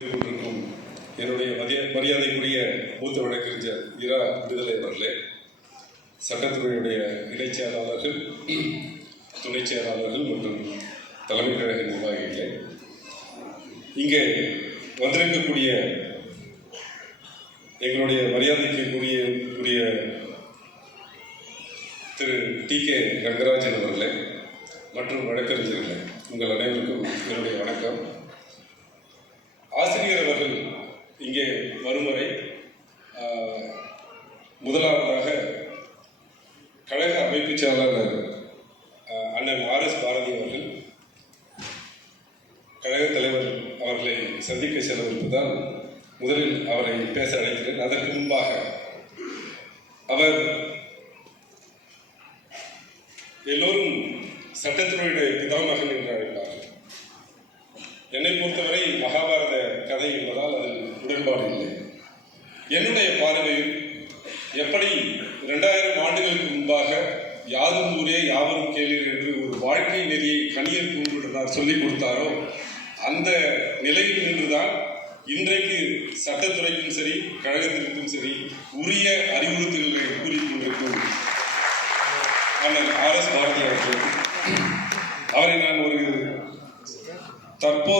என்னுடைய மதிய மரியாதைக்குரிய மூத்த வழக்கறிஞர் இரா விடுதலை அவர்களே சட்டத்துறையுடைய இணைச் செயலாளர்கள் துணைச் செயலாளர்கள் மற்றும் தலைமை கழக நிர்வாகிகளே இங்கே வந்திருக்கக்கூடிய எங்களுடைய மரியாதைக்குரிய கூடிய திரு டி கே ரங்கராஜன் அவர்களே மற்றும் வழக்கறிஞர்களே உங்கள் அனைவருக்கும் என்னுடைய இங்கே வரும் வரை முதலாவதாக கழக அமைப்பு செயலாளர் அண்ணன் ஆர் எஸ் பாரதி அவர்கள் கழக தலைவர் அவர்களை சந்திக்க செலவிருப்பதால் முதலில் அவரை பேச அழைக்கிறேன். அதற்கு முன்பாக அவர் எல்லோரும் சட்டத்துறையுடைய பிதாமகன் என்று அழைப்பார்கள். என்னை பொறுத்தவரை மகாபாரத கதை என்பதால் அதில் வேறுபாடு இல்லை என்னுடைய பார்வையில் எப்படி இரண்டாயிரம் ஆண்டுகளுக்கு முன்பாக யாரும் ஊரே யாவரும் கேளீர் என்று ஒரு வாழ்க்கை நெறியை கணியர் கூறுகிறார் சொல்லிக் கொடுத்தாரோ அந்த நிலையில் நின்றுதான் இன்றைக்கு சட்டத்துறைக்கும் சரி கழகத்திற்கும் சரி உரிய அறிவுறுத்தல்களை கூறிக்கொண்டிருக்கும் அண்ணன் ஆர் எஸ் பாரதி அவர்கள். அவரை நான் ஒரு தற்போது